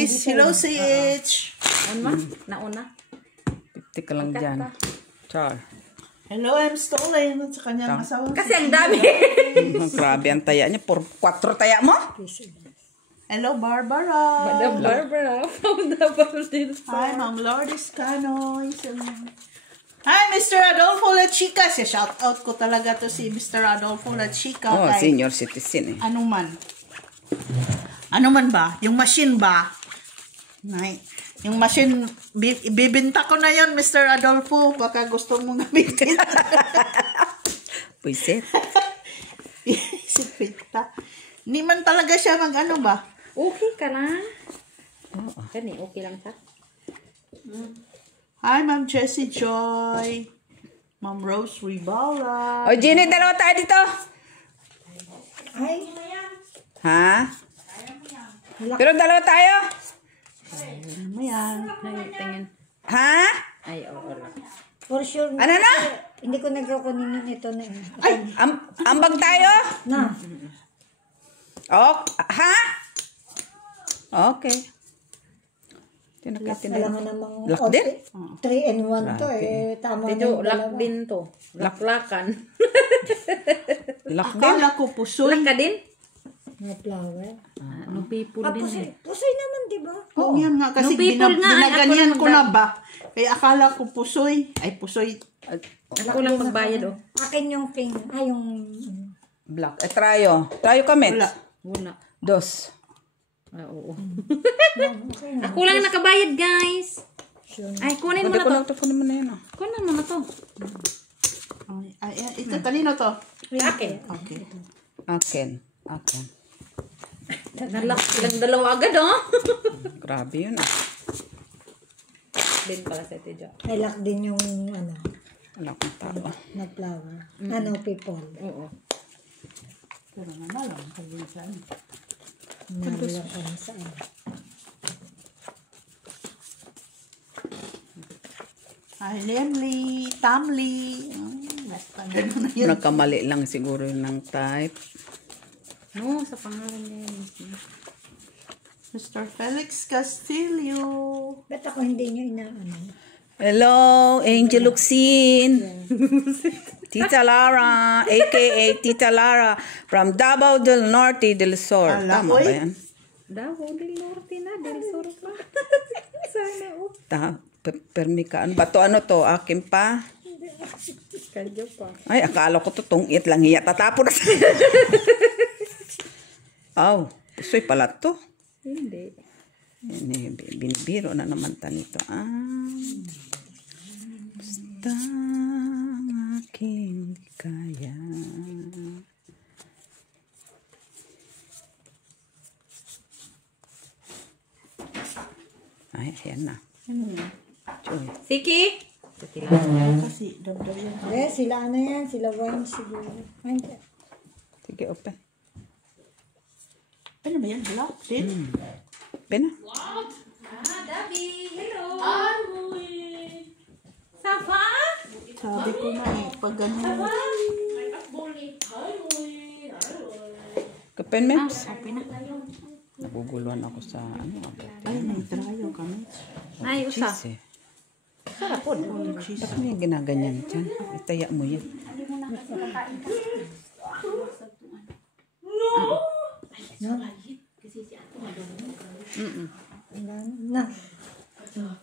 guys. Hello, Sitch. Ano nauna? 50 ka lang dyan. Char. Hello, I'm Stolen. At sa kanyang asawa. Kasi ang dami. Grabe ang taya niya. 4 taya mo? Hello, Barbara. Madam Barbara. From the Barbara. Hi, Ma'am Lourdes Canoy. Hi, Mr. Adolfo La Chica. Shout out ko talaga to si Mr. Adolfo La Chica. Oh, senior citizen eh. Ano man. Ano man ba? Yung machine ba? Yung machine, bibinta ko na yon, Mr. Adolfo. Baka gusto mong gamitin. Puisit. Si Pita. Hindi man talaga siya mag-ano ba? Okay ka na. Oo. Kani, okay lang siya. Hi, Ma'am Jessie Joy. Ma'am Rose Ribala. O, Ginny, dalawa tayo dito. Ay. Ha? Pero dalawa tayo. Ano yan? Tingin. Ha? Ay, oo. For sure. Ano na? Hindi ko nagkukunin ito na. Ay! Ambag tayo? Na. Oh, ha? Okay. Alam mo namang Lock din? 3 and 1 to eh. Tama na Dito, yung lock dalawa. din to. Laklakan. Lock din? Akala ko pusoy. Lak ka din? May flower. No people din eh. Pusoy naman, di ba? Oo, yan nga. Kasi No people nga, ay, binaganyan ako ko lang na ba? Kaya akala ko pusoy. Ay, pusoy. Ako lang magbayad oh. Akin yung pink. Ay, yung... Black. Trayo. Trayo kami. Wala. Wala. Dos. Ah, oo. Okay Ako lang nakabayad, guys. Ay, kunin mo Hindi na ko to. lang ito po naman na yun. Kunin mo na to. Ay, ito, kanino to? Akin. Okay. Akin. Akin. Nalak silang dalawa agad, oh. Grabe yun ah. Din pala sa ito dyan. May lock din yung ano, Wala akong tao. na flower. Ano, people. Oo. Pero nga lang, pag-insan. Nabilang kami sa ano. Hi, Lemly, Tamly. Basta gano'n na yun. Nagkamali lang siguro yun ng type. No, sa pangalan niya yun. Mr. Felix Castillo. Ba't ako hindi nyo inaano? Hello, Angel Luxin. Tita Lara, aka Tita Lara from Davao del Norte del Sur. Ala, Tama oy. ba yan? Davao del Norte na, del Sur pa. Sana, oh. Permi ka. Ano ba to? Ano to? Akin pa? Kadyo pa. Ay, akala ko to tungit lang. Hiya, tatapon na. Aw, pusoy pala to. Hindi. Binibiro na naman ta nito. Basta aking kaya. Ay, ayan na. Joy. Siki? Siki lang. Kasi, dabdab yan. Eh, sila ano yan? Sila wine siguro. Wine. Sige, open. Ano ba yan? Black din? Open na. Dabi, hello. Safa? Sabi ko na eh, pag gano'n. Open, Mems. Okay na. Naguguluhan ako sa ano. Ay, may trayo kami. Ay, usa. Cheese eh. Sarap po. Ba't mo yung ginaganyan dyan? Itaya mo yan. Na.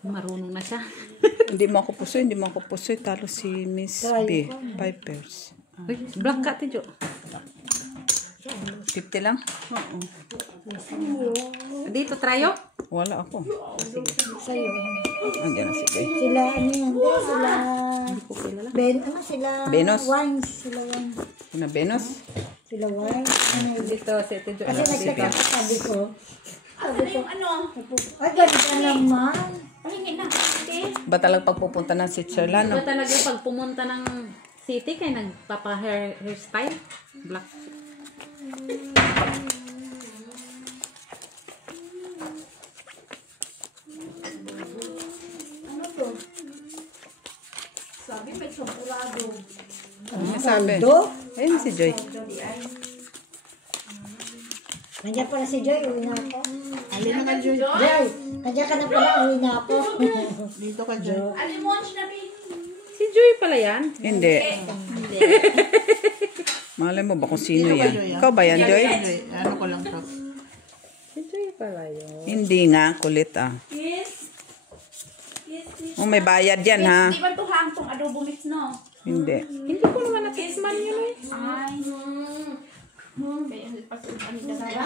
Marunong na siya. Hindi mo ako pusoy. Talo si Miss B. Pipers. Uy, black ka, Tijo. 50 lang? Oo. Dito, trayo? Wala ako. Sa'yo. Andiyan na sige. Sila ano yan? Sila... ano sila? Venus? Wines. Sila wine. Sina Venus? Sila wine. Ano yun? Dito, si Tijo. Kasi nagkakasabi ko. Sabi ko, ay, ganda naman. Ba talagang pagpupunta ng Switzerland? Ba No? talaga pag pumunta ng city, kaya nagpapa-hairstyle? Black. Sabi, may chocolado. Ano sabi? Saldo? Ayun si Joy. Nandiyan pala si Joy. Uwi na ako. Alin na ka, Joy. Joy, kanya ka na pala, uwi na ako. Dito ka, Joy. Si Joy pala yan. Hindi. Malay mo ba kung sino yan? Ikaw ba yan, Joy? Joy, ano ko lang to. Si Joy pala yun. Hindi nga, kulit ah. Oh, may bayad yan ha. Di ba ito hangtong adobo mix, no? Hindi. Hindi ko naman natikman yun eh. Ay. Kaya ano dalawa?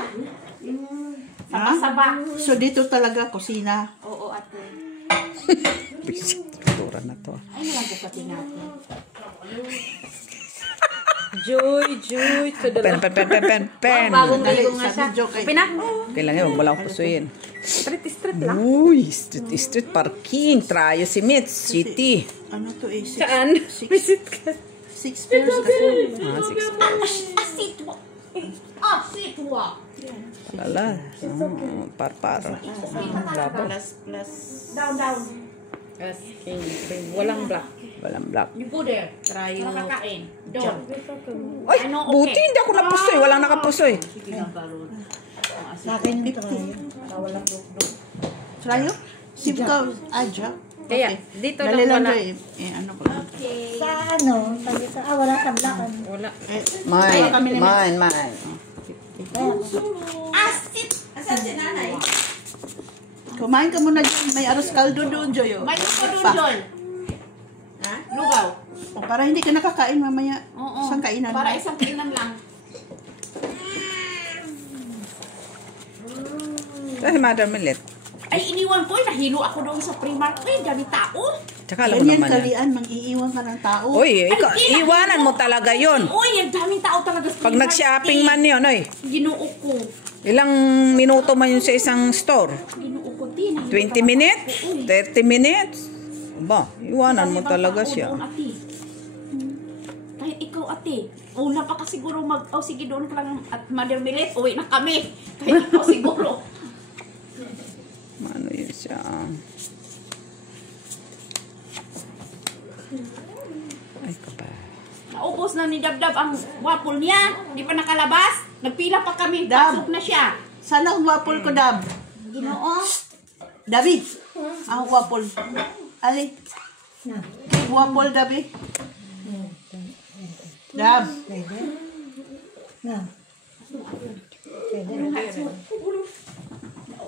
Ha? Saba. So, dito talaga, kusina. Oo, ate. Tura na to. Ay, nilang ko pati natin. Joy. Pen. Bagong Dali, ligo nga siya. sabi joke, Pina. Kailangan wala akong pusuin. Street lang. Uy, street parking. Trayo si Mitz City. Ano to eh? Saan? Visit ka. 6 pairs kasi. Ah, 6. Sitwa. Sitwa. Lala. Parpar. Down. As in, walang black. Walang black. You go there. Trayo. Makakain. Doon. Ay, buti hindi ako napusoy. Walang nakapusoy. Sa akin yung tayo. Trayo? Sibka, Aja. Kaya, dito Dali lang lang, wala. Joy. ano ko lang. Sa ano, sabi sa, wala sa blakan. Wala. Mine. Asan si nanay? Kumain ka muna dyan. May aros kaldo doon, Joy. May lupa doon, Joy. Ha? Lugaw. O, para hindi ka nakakain mamaya. Oo. Isang kainan. Para isang kainan lang. Dahil Mother Millet. Ay, iniwan ko. Nahilo ako doon sa Primark. Ay, dami tao. Tsaka alam mo Ganyan naman yan. kalian, mang-iiwan ka ng tao. Uy, di, iwanan mo talaga yun. Uy, ang daming tao talaga sa Pag Primark, nag-shopping ti. man yun, oy. Ginuo ko. Ilang minuto man yun sa isang store? Ginuo ko, ti. Nahilo 20 talaga minutes? ako, uy. 30 minutes? Aba, iwanan mo Dami bang talaga tao siya. doon, ate? Kahit ikaw, ate. Una pa ka siguro sige doon ka lang at Mother Millet. Uwi na kami. Kahit ikaw siguro. Ano yun siya? Ay, kapal. Naubos na ni Dabdab ang wapol niya. Di pa nakalabas. Nagpila pa kami. Dab. Pasok na siya. Sana ang wapol ko, Dab. Ginoo. Dabi. Ang wapol. Ali. Wapol, Dabi. Dab. Na.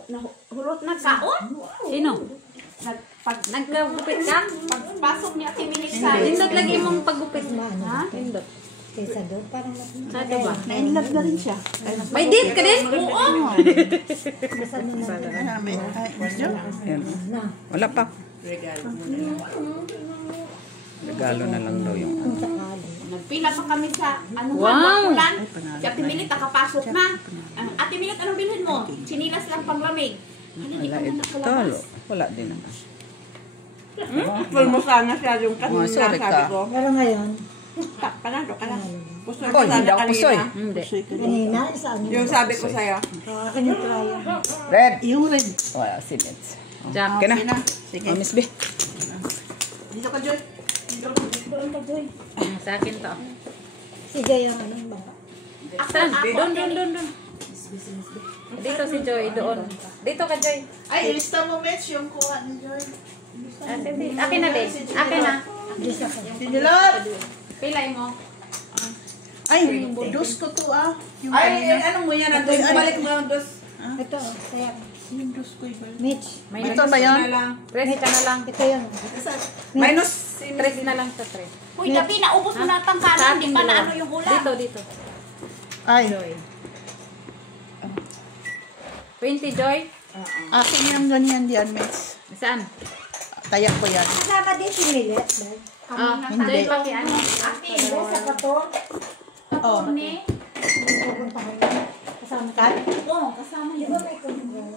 Nahulot na kaon. Sino? Pag Nagkagupit ka? pagpasok niya si Milik sa Nindot lagi mong paggupit. Ha? Nindot. Kaysa doon, parang Sado ba? Na-inlove na rin siya. May date ka din? oo. nasa na Yan. na. Wala pa. Regalo na lang daw yung Kung sakali. Nagpila pa kami sa Wow. wapulan. Si Ate Milit nakapasok na. Ate Milit, anong bilhin mo? Sinilas lang panglamig. Hindi wala ka na ito. nakalabas. Wala din naman. Wala mo sana siya yung Oh, sorry ka. Pero ngayon, Panado ka na. Oy, hindi ako pusoy. Hindi. kanina, saan yun? Yung sabi ko sa'yo. Akin yung traya. Red. Yung red. Wala, si Mitz. Jack. Okay na. Okay na. Sige. Oh, Miss B. Dito ka, Joy. Doon pa doon. Sa akin to. Sige yung ano yung baka. Saan? Doon. Dito si Joy, doon. Dito ka, Joy. Ay, ilista mo, Mitch, yung kuha ni Joy. Akin na din. Akin na. Sinilot! Pilay mo. Ay, dos ko to ah. Yung Ay, kanina. ano mo yan? Antos, balik mo yung dos. Ito, kaya, Yung dos ko iba. Mitch. Ito ba yun? Na lang. Press ka na lang. Ito yun. Minus. Press na lang sa tres. Uy, Dabi, naubos mo na ang tangkalan. Di pa na ano yung ulam. Dito. Ay, 20, Joy. akin yung ganyan diyan, Mitch. Saan? Tayak ko yan. Kasama din si Millet. Joy, paki ano? Ate, Sa kato, Oh. ni. pupunta ko yun. Kasama ka. Oo, kasama Di yun. ba may control?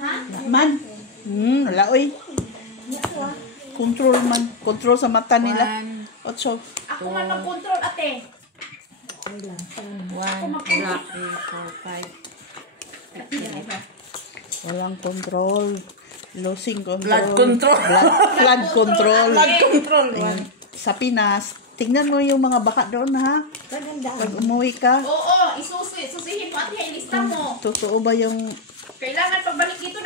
Ha? Man. Wala, oy. Control man. Control sa mata nila. Otso. Ako man mag-control, ate. Black. Walang control. Losing control. Blood control. Blood control. Blood control. Ayan. Sa Pinas, tingnan mo yung mga baka doon, ha? Magandaan. Pag umuwi ka, Oo, susihin mo, ate. Ilista mo. totoo ba yung... Kailangan pagbalik dito,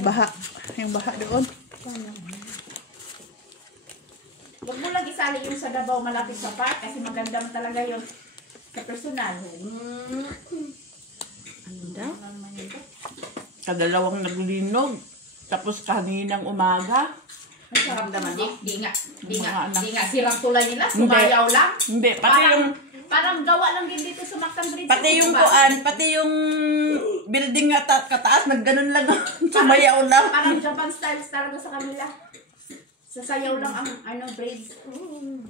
Yung baha. Yung baha doon. Huwag mo lang isali yung sa Davao malapit sa park kasi maganda talaga yun sa personal. Ano daw? Kadalawang naglinog. Tapos kaninang umaga. Naramdaman mo? Di nga Mga anak. sirang tulay nila, sumayaw lang. Hindi, pati yung... Parang gawa lang din dito sa Mactan Bridge. Pati yung diba? kuan, pati yung building nga kataas, nagganon lang. Sumayaw lang. Parang Japan style talaga sa kanila. Sasayaw lang ang bridge.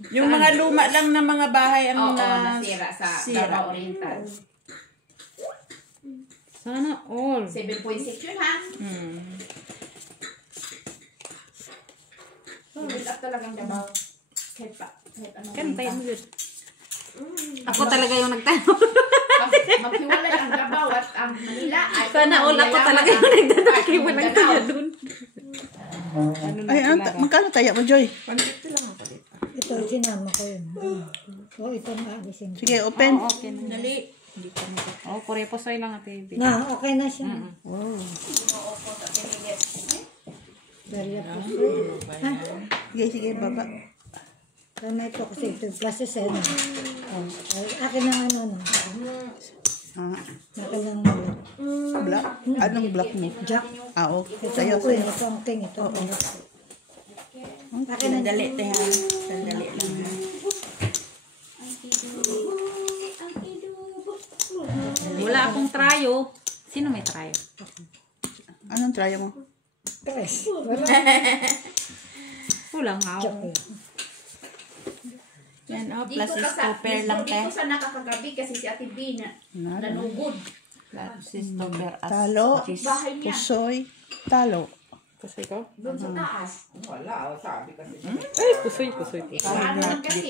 Yung mga luma lang na mga bahay ang Oo, nasira sa sira. Davao Oriental. Sana all. 7.6 yun ha. Build up talagang Davao. Kahit ano. Kan tayo mo yun. Ako talaga yung nagtanong. Maghiwalay ang Davao at ang Manila. Ay, Sana all ako talaga yung nagtanong. Kaya walang tayo dun. Ay, magkano tayo mo, Joy? Ito, sinama ko yun. O, ito na alisin. Sige, open. Okay na. Dali. Oh, pure-pusoy lang ate. Na, okay na siya. Dari ako. Sige, sige, baba. Sana ito kasi ito classes eh. No? Oh, akin ang ano. Ah, Akin ang black? Anong black mo? Jack. Ah, okay. Ito Sa'yo, ko yun. sa'yo. Ito ang king. Ito ang ulit. Akin ang Sandali, te ha. Sandali lang ha. Wala akong trayo. Sino may trayo? Anong try mo? Tres. Wala. Wala nga Jack ako. eh. Yan, oh, Dito plus ka sa, stopper lang, te. dito sa nakakagabi kasi si Ate B na nanugod. Plus stopper at Talo. Bahay niya. pusoy, talo. Pusoy ko? Doon sa taas. Wala, sabi kasi. Ay, pusoy. Ano lang kasi.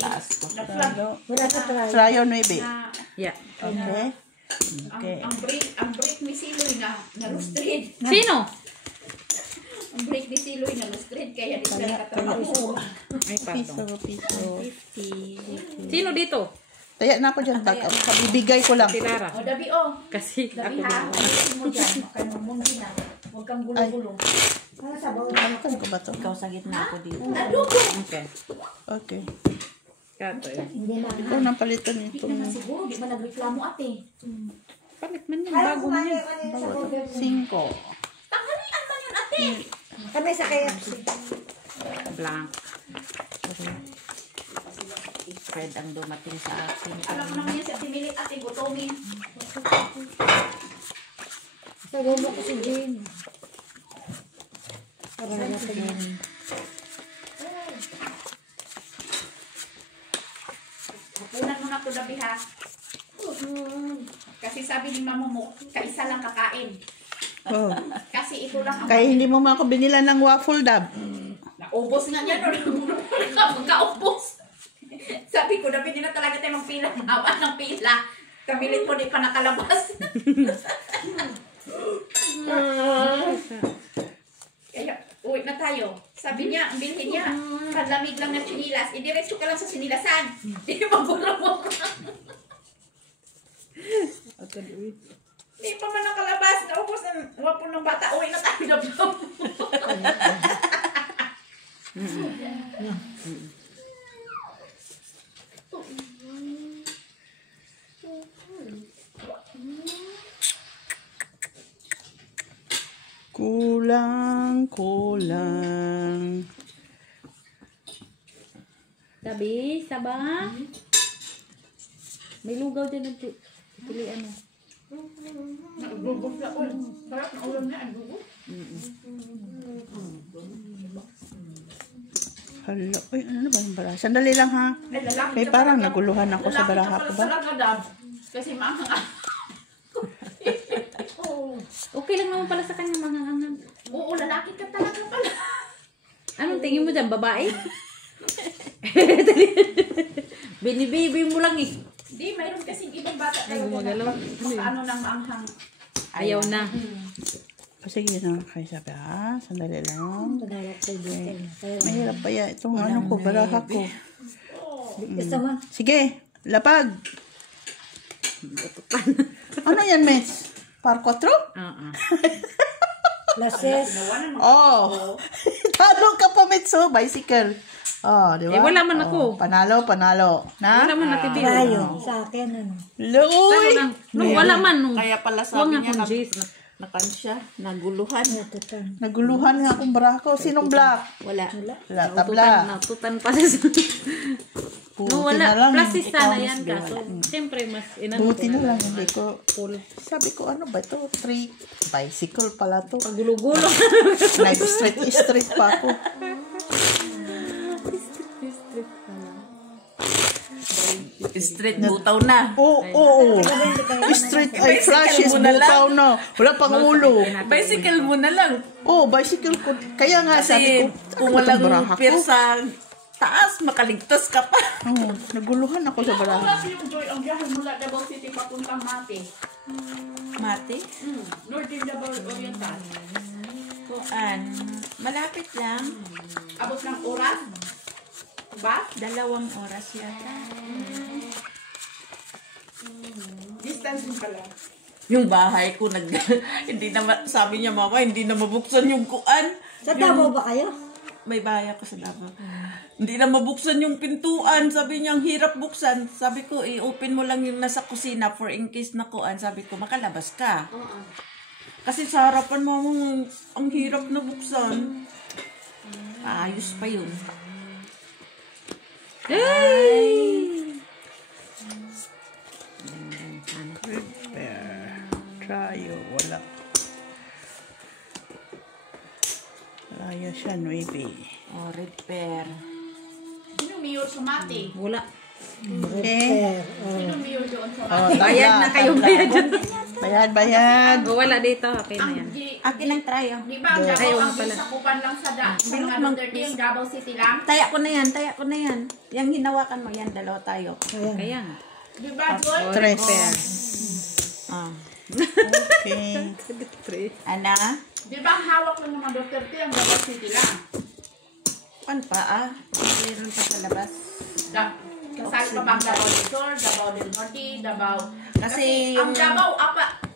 Na-flag Wala ka try. Tryo 9. na Yeah. Okay. ang break ni Siloy na lustrid. Sino? Ang break ni Siloy na lustrid kaya di siya katrabaho. Ay, Piso, piso. Sino dito? Taya na ako dyan. Ibigay ko lang. Si Lara. O Dabi o. Kasi Dabi ako ha. Ayusin mo dyan. Kaya mundi na. Huwag kang gulo-gulo. Ano sa bawal? Ano ko ba to? ikaw sa gitna ako dito. Nadugo. Okay. Okay. Kato yun. Hindi na. Ikaw nang palitan Hindi nito. naman siguro. Di ba nagreklamo ate? Palit man yun. Bago man yun. 5. Tanghalian man yun ate. Kami sa KFC. Blank. Fred ang dumating sa akin. Alam mo naman yan si Ate Milit ate. Gutomin. Sa gulo ko si Jane. Para natin. Punan mo na to Dabi ha. Kasi sabi ni mama mo, kaisa lang kakain. Oh. Kasi ito lang ang Kaya hindi mo man ako binila ng waffle dab. naubos nga niya. Magkaubos. Sabi ko, Dabi, di na talaga tayo magpila. Hawa ng pila. Kamilit mo, di pa nakalabas. Kaya, uwi na tayo. Sabi niya, ang bilhin niya, panlamig lang ng sinilas. Idiretso ka lang sa sinilasan. Di magulong mo. Di pa man nakalabas. Naubos ang wapo ng bata. Uwi na tayo. Kulang. Tabi, saba. May lugaw dyan ng pilihan mo. Nagugog na ulam. Sarap na ulam na. Ang gugog. Hala. Uy, ano ba yung baraha? Sandali lang ha. Ay, lalaki May ka parang pala. naguluhan ako sa Lalaki baraha ka ko pala ba? talaga, Dab. Kasi maangang. Okay lang naman pala sa kanya mga hangan. Oo, lalaki ka talaga pala. Anong tingin mo dyan, babae? Binibaby mo lang eh. Di, mayroon kasing ibang bata Ay, talaga gumagalaw. na makaano ng maanghang. Ayaw na. Sige na kayo sabi ha. Sandali lang. Tagalog ko dito. Kaya Mahirap pa yan. Itong ano ko, baraha ko. gusto mo? Sige, lapag. Ano yan, Miss? Par 4? Lases. Oh. Talo ka pa, Mitso. Bicycle. Oh, di ba? Eh, wala man ako. Oh, panalo. Na? Wala man natibili. Tayo. Sa akin, ano. Luoy! Wala man. Nung, Kaya pala Huwag sabi nga niya, kung Jace. nakansya, naguluhan. Tutan. Naguluhan nga akong barako. Sinong black? Wala. Wala, tabla. Natutan pa sa... Buti No, wala. na lang. Plastic sana yan kaso. Siyempre, mas inano Buti ko na lang. Hindi ko. Sabi ko, ano ba ito? Bicycle pala to. Gulo-gulo. Nag-street pa ako. Street butaw na. Oo. Street ay flashes. Butaw na. Wala pang ulo. Bicycle mo na lang. Oh, bicycle ko. Kaya nga sabi ko, Kung ano ba itong walang baraha ko? pier sa taas, makaligtas ka pa. Oh, naguluhan ako sa baraha. Oras yung Joy, ang biyahe mula Davao City papuntang Mate. Mati? Northern Davao Oriental. Kuan. Malapit lang. Abot ng oras. Ba? 2 oras yata. Distance din pala. Yung bahay ko, hindi na, sabi niya, mama, hindi na mabuksan yung kuan. Sa Davao ba kayo? May bahay ako sa Davao. Hindi na mabuksan yung pintuan. Sabi niya, ang hirap buksan. Sabi ko, i-open mo lang yung nasa kusina for in case na kuan. Sabi ko, makalabas ka. Kasi sa harapan mo, ang hirap na buksan. Ayos pa yun. Tayo, wala. Kaya siya, 9. Oh, red pear. Sino mayor sa Mate? Wala. Okay. Sino mayor doon sa Mate? Oh, Bayad na kayo. Bayad. O, wala dito. Okay na yan. Akin ang trayo. Di ba ang Davao ang sakupan lang sa mga Duterte yung Davao City lang? Taya ko na yan. Yang hinawakan mo yan, dalawa tayo. Kaya nga. Di ba, Joy? 3. Ah. Okay. Ana? Di ba ang hawak lang ng mga Duterte ang Davao City lang? Pan pa Meron pa sa labas. Kasali pa ba ang Davao del Sur, Davao del Norte, Davao... Kasi ang yung- Davao,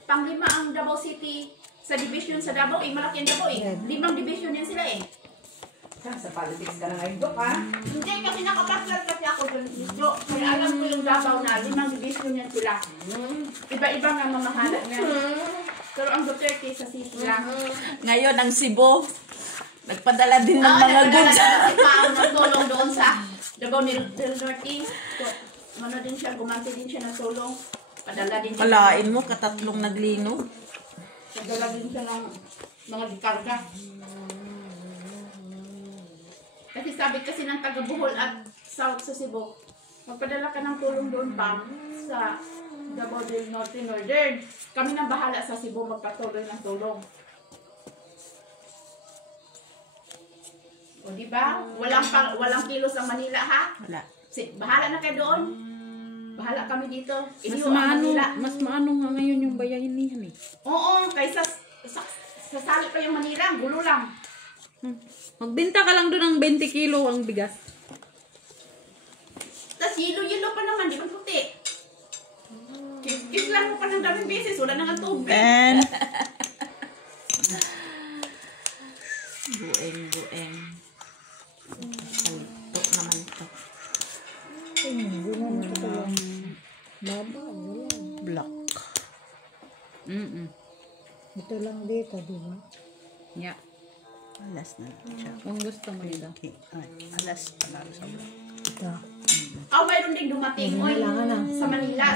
panglima ang Davao City sa division sa Davao, malaki ang Davao 5 division yan sila Sa politics ka na ngayon, Dok, ha? Hindi, kasi nakapaslan kasi ako doon dito. Kaya alam ko yung Davao na 5 division yan sila. Iba-iba nga mamahala niya. Pero ang Duterte sa city lang. Ngayon, ang Cebu, nagpadala din ng mga goods. Si Pao nagtulong doon sa Davao del Norte. So, ano din siya, gumanti din siya ng tulong. Padala din siya. Palain mo, katatlong naglino. Padala din siya ng mga dikarga. Kasi sabi kasi ng taga Bohol at South sa Cebu, magpadala ka ng tulong doon pa sa Davao del Norte Northern. Kami nang bahala sa Cebu magpatuloy ng tulong. O di ba? Walang kilos ang Manila ha? Wala. Bahala na kayo doon. Bahala kami dito. Mas Iniyo ang maano, Manila. mas maano nga ngayon yung bayahin niyan eh. Oo, kaysa sasali pa yung Manila, ang gulo lang. Magbenta ka lang doon ng 20 kilo ang bigas. Tapos yelo-yelo pa naman, di ba puti? Kiss lang mo pa ng daming beses, wala nang tubig. And Bueng. Salito naman ito. Hindi naman ito lang. Baba, wala. black. Ito lang dito, di ba? Yeah. Alas na lang siya. Kung gusto mo nito. Okay. Ay, alas pala sa black. Ito. Mayroon din dumating oy, sa Manila,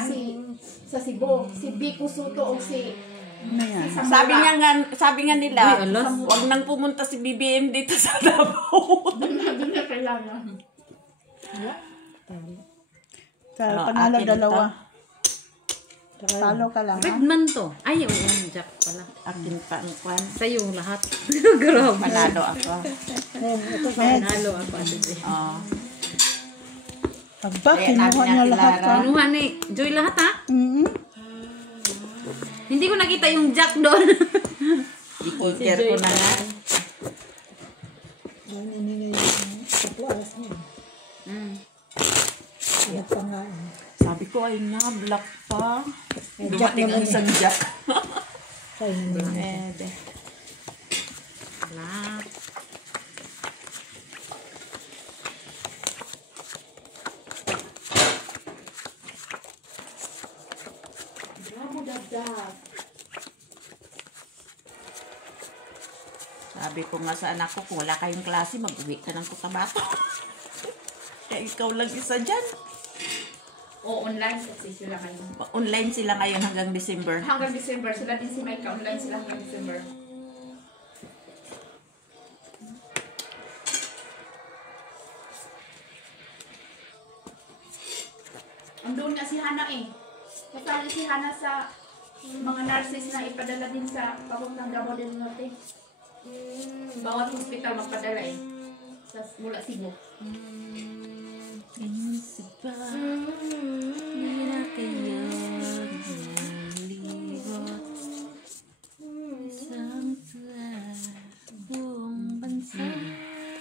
sa Cebu, si Biko Soto o si Ano yan? Sabi nga nila, Uy, alas. wag nang pumunta si BBM dito sa Davao. Doon na kailangan. Panalo akin dalawa. Talo ka lang, ha? Redman to. Ay, oo, Jack pala. Akin pa ang kwan. Sa'yo lahat. Grabe. Panalo ako. Panalo ako. Ate. Oh. Aba, Kaya kinuha namin niya ang lahat, Clara. ha? Kinuha ni Joy lahat ha? Hindi ko nakita yung Jack doon. I-care ko na nga. Ano nila yung kapuas niya. Ano pa nga eh. Sabi ko, ay nga, black pa. Dumating ang isang jack. Kaya nila. Sabi ko nga sa anak ko, kung wala kayong klase, mag-uwi ka ng Cotabato. Kaya ikaw lang isa dyan. O online kasi sila ngayon. Online sila ngayon hanggang December. Hanggang December. Sila din si Micah. Online sila hanggang December. Andun nga si Hana eh. Kasali si Hana sa mga nurses na ipadala din sa papuntang Davao del Norte. Bawat hospital magpadala eh. Mula Cebu.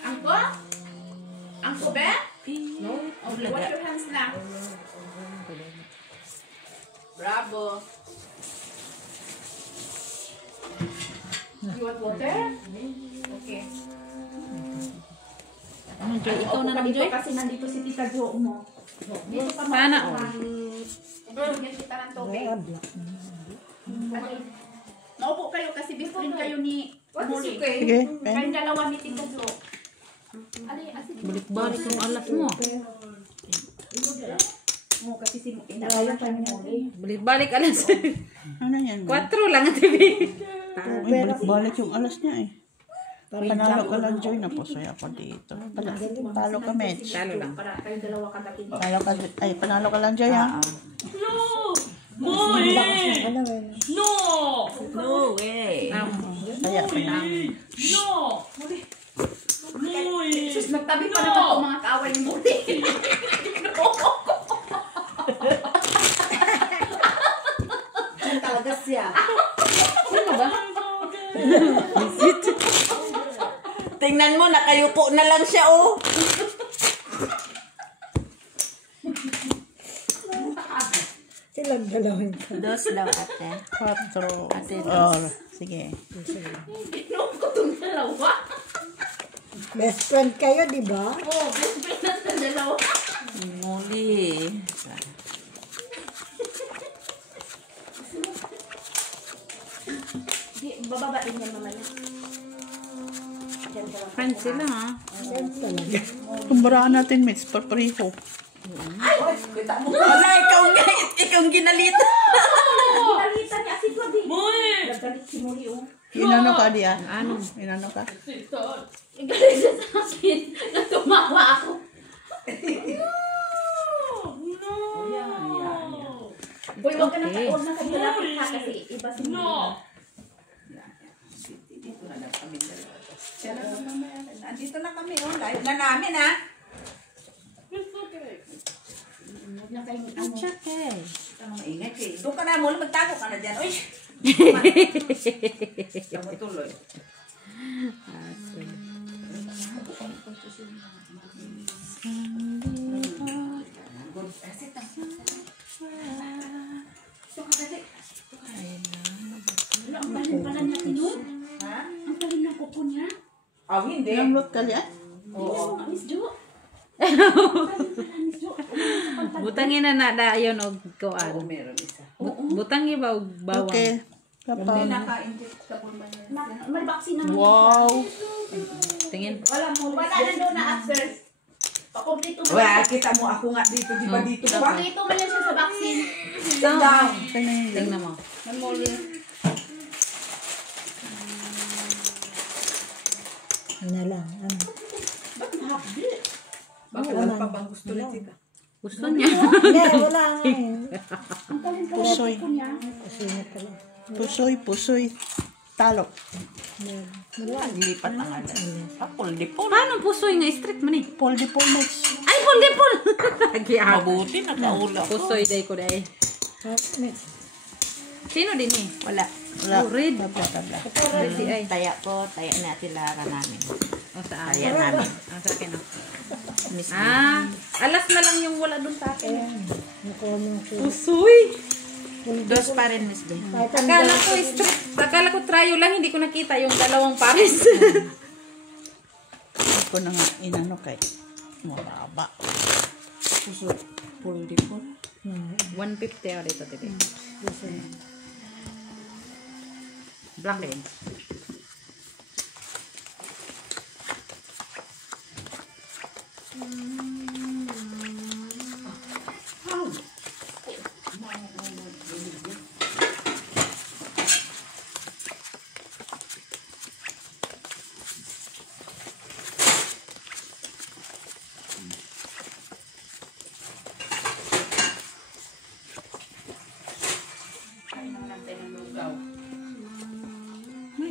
Angko? Angko ba? No. Okay, wash your hands na. Bravo. You want water? Okay. Ano, Joy? Ikaw na lang, Joy? Kasi nandito si Tita Jo mo. Dito pa Sana, Bigyan kita ng tubig. Maupo kayo kasi best friend kayo ni Muli. Sige. Kayong dalawa ni Tita Jo. Ali, asin. Balik-balik yung alas mo. Mo kasi si Inaaya pa ni Muli. Balik-balik alas. Ano yan? 4 lang ang TV. Ay, balik yung alas niya eh. Panalo ka lang, Joy. Napusaya ako dito. Talo ka, Mitch. Talo lang. Para kayong dalawa kagatin. Panalo ka lang, Joy, ha? No way! Kaya, Sus, nagtabi pa naman itong mga kaaway ni Muli. Yan talaga siya. Sino ba? Tingnan mo, nakayupo na lang siya, oh. Silang dalawin ka. Dos daw, ate. 4. Ate, Oh, sige. Inom ko itong dalawa. Best friend kayo, di ba? Oh, best friend na sa dalawa. Muli. Di, bababain niya mamaya. Friends sila, ha? Yan talaga. Kumbaraan natin, Mitch. Papriho. Wala, ikaw ang ginalita. Pinalita niya si Claudia. Nagalit si Muli, oh. Inano ka, Dia? Ano? Inano ka? Galit siya sa akin. Natumawa ako. Boy, huwag ka na huwag na kayo lapit ha kasi iba si Muli. Andito na kami, oh. Live na namin, ha? Huwag na kayong ano. Okay. Ang ingay, eh. Doon ka na, muli magtago ka na dyan. Uy! Tuloy. Wala, ang galing pala niya tinun. Ha? Ang galing ng kuko niya. Oh, hindi. Namlot ka, Dia? Oo. Miss Jo. Butangin na dayon og Oo, kuan. meron isa. Butangi ba og bawang? Okay. Hindi Kapag. naka-inject sa pulman niya. May vaccine naman. Wow. Tingin. Wala na doon na access. Pakomplito mo. Wala, kita mo ako nga dito. Di ba dito ba? Pakomplito mo yan siya sa vaccine. Sit down. Tingnan mo. Ano lang. Ano? Bakit wala pa bang gusto na sila? Gusto niya. Hindi, wala nga eh. Pusoy. Kasi na pala. Pusoy. Talo. Lipat ang alas. Puldi-pul. Paano pusoy nga strict man eh? Paul de Paul, Mitch. Ay, pul. Lagi ako. Mabuti, nakaula ko. Pusoy day ko day. Sino din eh? Wala. Wala. Red. Tabla. Si ay. Taya ko, taya natin lara namin. O saan? Taya namin. Ang sa akin. Miss Alas na lang yung wala dun sa akin. Nakuha Pusoy. Dos pa rin, Miss B. Akala ko strict. Akala ko tryo lang. Hindi ko nakita yung dalawang pares. Ako na nga, inano kay. Mababa. Puldi-pul. 150 o dito. Black eh.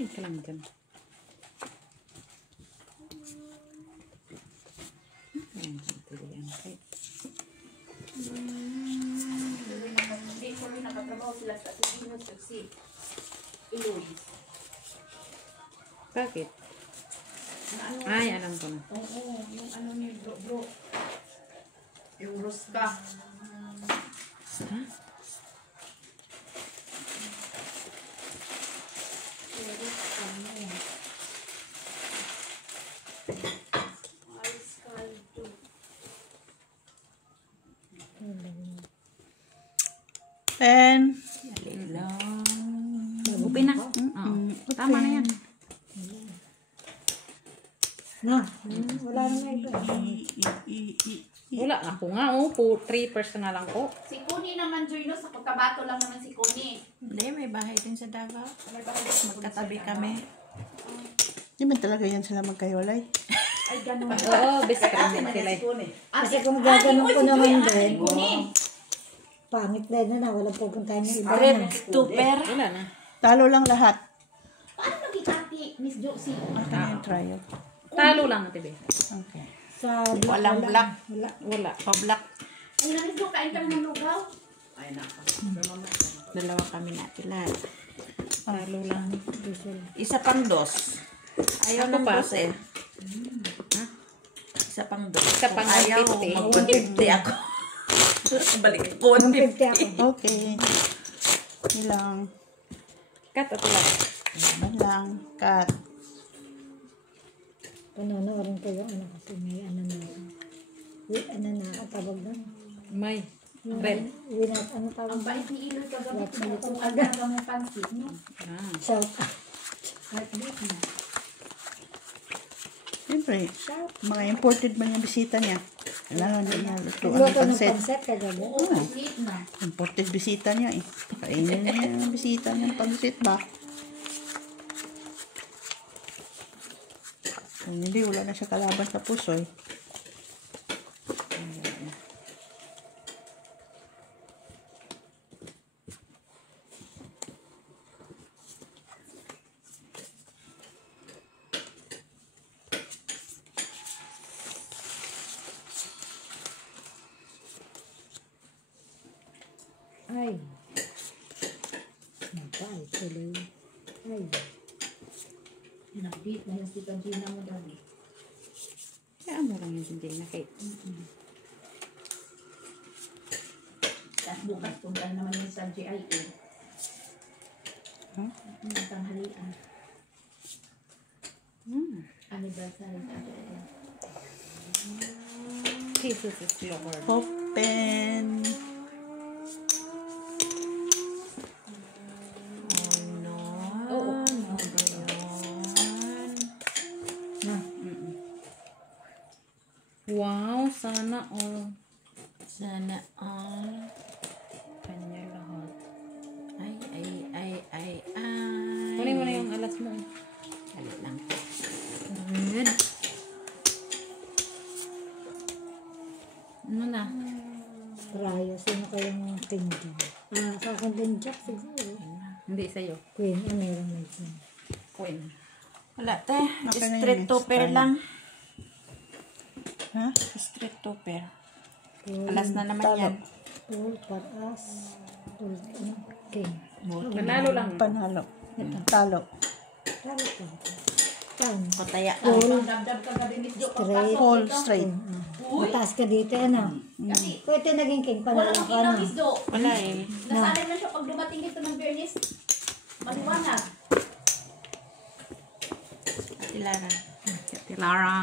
Tumingin ka lang dyan. Hindi nakatrabaho sila sa Pilipinas kasi Eloise. Bakit? Ay, alam ko na. Oo, yung ano ni bro. Yung Ruska. Then, Upin na. Oo. Tama na yan. Na, wala na ito. Wala ako nga. 3 na lang ko. Si Kuni naman, Joy, no? Sa pagkabato lang naman si Kuni. Hindi, may bahay din sa Davao. Magkatabi kami. Di ba talaga yan sila magkahiwalay? Ay, ganun. Oo, best friend din sila. Kasi kung gaganon ko naman din, Kuni. pangit din na walang pupuntahan yung iba na. Strip to pair. Wala na. Talo lang lahat. Paano naging ate, Miss Josie? Ito na yung trial. Talo lang, tibi. Okay. Sa black, Walang black. Wala. Wala. Pa-black. Ay, na Miss Jo, kain ka ng lugaw. Dalawa kami natilan. Talo lang. Isa pang dos. Ayaw Ako ng pa. dos eh. Isa pang dos. Isa pang Kung ayaw, 150. mag-150 ako. Balik ko 150 ako. Okay. Ilang. Kat at lang. Lang. Cut. Panonoorin ko yung ano kasi may ano na. Wait, ano na, ang tawag na. May. Red. Winat, ano tawag Ang na? bait ni Iloy kagabi ko kung aga mo pansit, no? Ah. Shout. Heartbeat na. Siyempre, mga imported man yung bisita niya. Kailangan niya luto ang Nagluto ng pansit. pansit kagabi. Oo, pansit na. Imported bisita niya eh. Kainin niya yung bisita niya ng pansit ba? Kung hindi, wala na siya kalaban sa puso eh. Ay. Nagay, tuloy. Ay. Heartbeat na yung si Pagina mo daw. Kaya mo lang yung sinjay na cake. Tapos bukas punta naman yung sa GIA. Yung tanghalian. Anniversary sa GIA. Kisses is lower. Open. Oo. Na. Wow, sana all. Sana all. Kanya lahat. Ay. Kunin mo na yung alas mo. Halit lang. Good. Ano na? Raya, sino kayong king dyan? Sa akin din Jack siguro. Hindi sa'yo. Queen, meron na ito. Queen. Wala te. Okay na Straight yun, to next pair time. lang. Ha? Straight to pair. Alas na naman Talo. yan. Full, paras, full, ano, king. Manalo lang. Panalo. Talo. Talo ka. Tan. Pataya ka. Full, Dabdab kagabi, Miss Jo. straight. Full straight. Mataas ka dito, ano? Kasi Pwede naging king, wala panalo nang ka ilaw, na. Miss Jo. Wala eh. Nasanay na siya pag dumating dito ng Bernice. Maliwanag. Atilara. Lara.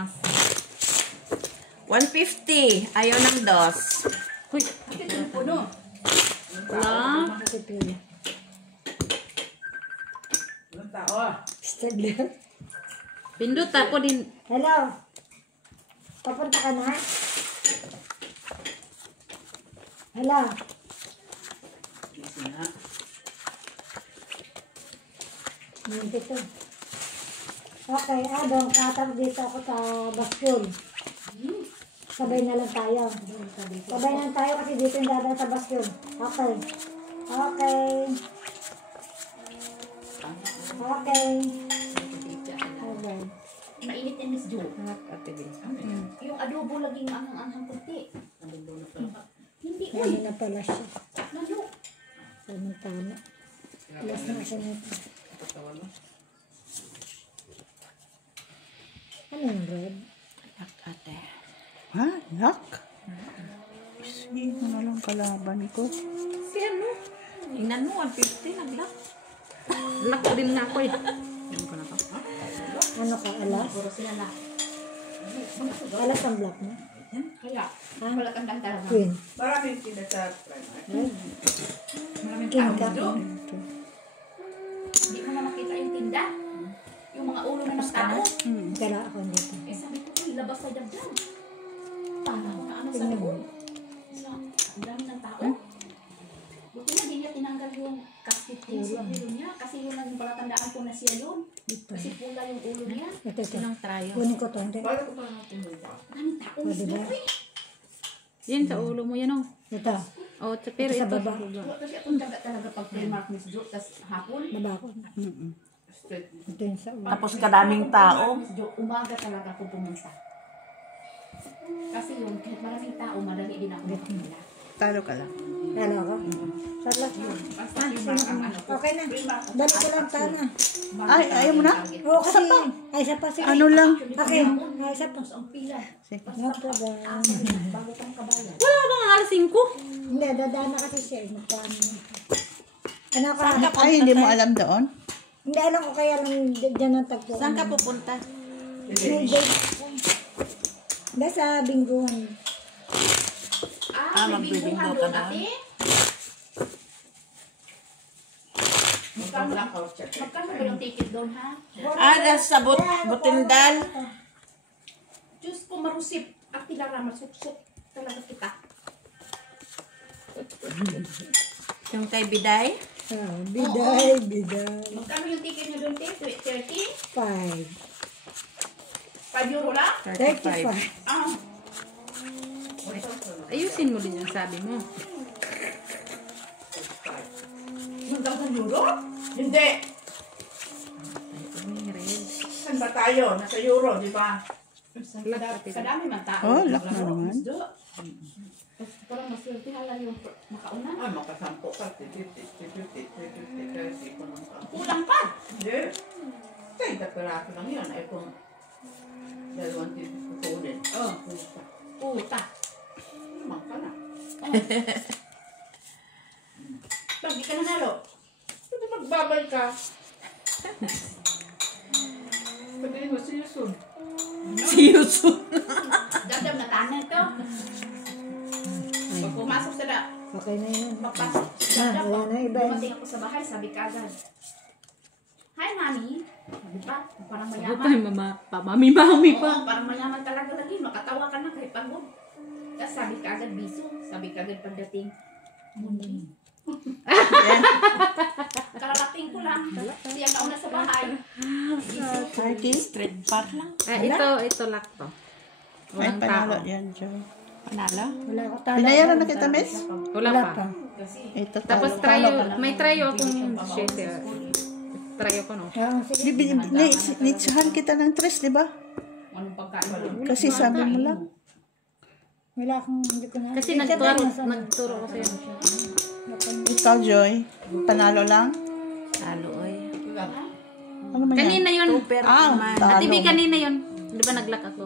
150. Ayaw ng dos. Uy. Ito yung puno. Wala. Makatipili. Stadler. Pindot ako din. Hello? Papunta ka na? Hello? Dito. Okay, doon. Katap dito ako sa basket. Sabay na lang tayo. Sabay na lang tayo kasi dito yung dadaan sa basket. Okay. Okay. Okay. Okay. Mainit yan, Miss Jo. Ate B. Yung adobo laging anghang kunti. Hindi, Ano uy. na pala siya. Lalo. Tama-tama. Last na ako nito. Ano yung red? Ate. Ha? Yak? Sino na lang kalaban ko? Si ano? Tingnan mo, 150 naglock. Lock din na ako eh. Yan ko na to. Ano ka, alas? Puro sila na. Alas ang black mo? Kaya, wala kang talaga. Queen. Maraming sinasab. Maraming King tao, ka. Jo. Hindi mo na makita yung tinda. Yung mga ulo na ng tao. Kala ako dito. Eh sabi ko, uy, labas sa dagdag. Tama, ano sa loob. Ang dami ng tao. Buti na din niya tinanggal yung casket din sa ulo niya. Kasi yun lang yung palatandaan ko na siya yun. Kasi pula yung ulo niya. Ito. Sinong trayo? Kunin ko to. Hindi. Maraming tao. O, diba? Yan sa ulo mo yan oh. Ito. Oh, pero Ito sa ito. baba. Kasi akong taga talaga pag pre-mark Miss Jo, tas hapon. Baba ko. Ito yung sa ulo. Tapos kadaming tao. Miss Jo, umaga talaga ako pumunta. Kasi yun, kahit maraming tao, madali din ako makakila. Talo ka lang. Ano ako? Sarlat mo. Basta pre-mark ang ano ko. Okay na. Dali ko lang tana. Ay, ayaw mo na? Oo, kasi. Ay, isa pa. Sige. Ano lang? Okay. Ay, isa pa. Ang pila. No problem. Bago kang kabayan. Wala bang alas 5? Hindi, dadaan na kasi siya. Magkano. Ano ka? Ay, hindi mo alam doon? Hindi, alam ko kaya lang dyan ang tagpo. Saan ka pupunta? Hindi. Hindi, sa bingguhan. May bingguhan magbibinggo ka doon, na. ate. Magkano ba yung ticket doon, ha? Sa Butindal. Diyos ko, marusip. At tilara, masuksok talaga kita. Yung kay Biday. Ah, biday. Magkano yung ticket nyo doon, te? 30? 5. 5 euro lang? 35. Ah. Ayusin mo din yung sabi mo. Hanggang sa euro? Hindi. Saan ba tayo? Nasa euro, di ba? Kadami man tao. Oh, lak na naman. Parang maswerte hala yung makauna. Ay, makasampo ka. 50, 30. Kulang pa. Hindi. Kaya kapiraso lang yun. Ay kung dalawang titutunin. Oh. Puta. Naman ka na. Pag di ka nanalo. Pwede magbabay ka. Sabihin mo, see you soon. See you soon. Dadam na tanan to. Pag pumasok sila, Okay na yun. magpasok. Ah, wala na iba. Dumating ako sa bahay, sabi ka agad. Hi, mami. Sabi pa, parang Ako mayaman. pa yung mami pa. Oo, parang mayaman talaga lagi. Makatawa ka na kahit pagod. Tapos sabi ka agad, biso. Sabi ka agad pagdating. Kararating ko lang. Siya nauna sa bahay. Street bar lang. Ito lock to. Ay, Walang panalo tao. yan, Joy. Panalo? Wala ko tala. Binayaran na kita, miss? Wala pa. Ito, Tapos talo. may tryo akong shit. Tryo ko no. Ah, sige. Nitsahan kita ng tres, di ba? Anong pagkain mo? Kasi sabi mo lang. Wala akong, hindi ko na. Kasi nagturo ko sa'yo. Ikaw, Joy. Panalo lang? Talo, oy. Ano man yan? Kanina yun. Ate B, talo. kanina yun. Di ba nag-lock ako?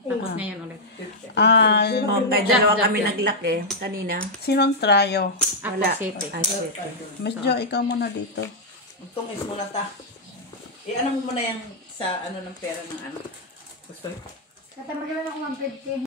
Tapos ngayon ulit. Kaya dalawa kami nag-lock eh. Kanina. Sinong trayo? Ako city. Ay, shit. Miss Jo, ikaw muna dito. Tungis muna ta. Ano mo muna yan sa ano ng pera ng ano. Gusto Katamagalan ako 150.